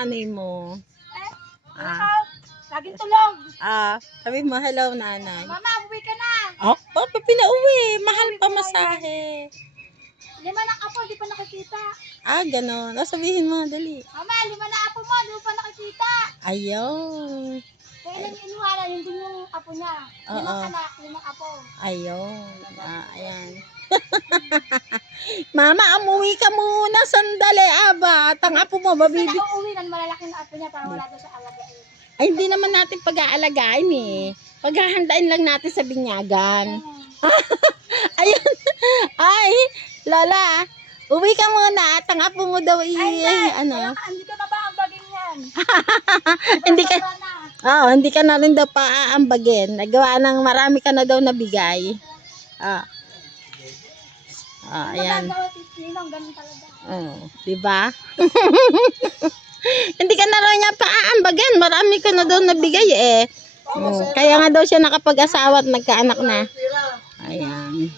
nanay mo. Ah, laging tulog. ah, sabi mo, hello nanay. Mama, uwi ka na. Oh, oh pinauwi. Mahal pa masahe. Lima na apo, di pa nakikita. Ah, ganon. O, sabihin mo, dali. Mama, lima na apo mo, di pa nakikita. Ayun. Kaya ilang inuwala, yun din yung apo niya. Limang Oo. anak, limang apo. Ayun. Ah, ayan. Mama, umuwi ka muna. Sandali, aba. At ang apo mo, mabibi. ako uwi ng malalaki na apo niya para wala doon sa alagain. Ay, hindi naman natin pag-aalagaan eh. Paghahandain lang natin sa binyagan. Ayun. Ay, Lola. Uwi ka muna at ang apo mo daw i... ano? Kaya ka, hindi ka na ba ang baging yan? Hindi ka... Na. Oo, hindi ka na rin daw paaambagin. Nagawa ng marami ka na daw nabigay. Ah. Ah, ayan. Oh, di ba? hindi ka na raw niya paaambagin. Marami ka na daw nabigay eh. Oh, kaya nga daw siya nakapag-asawa at nagkaanak na. Ayan.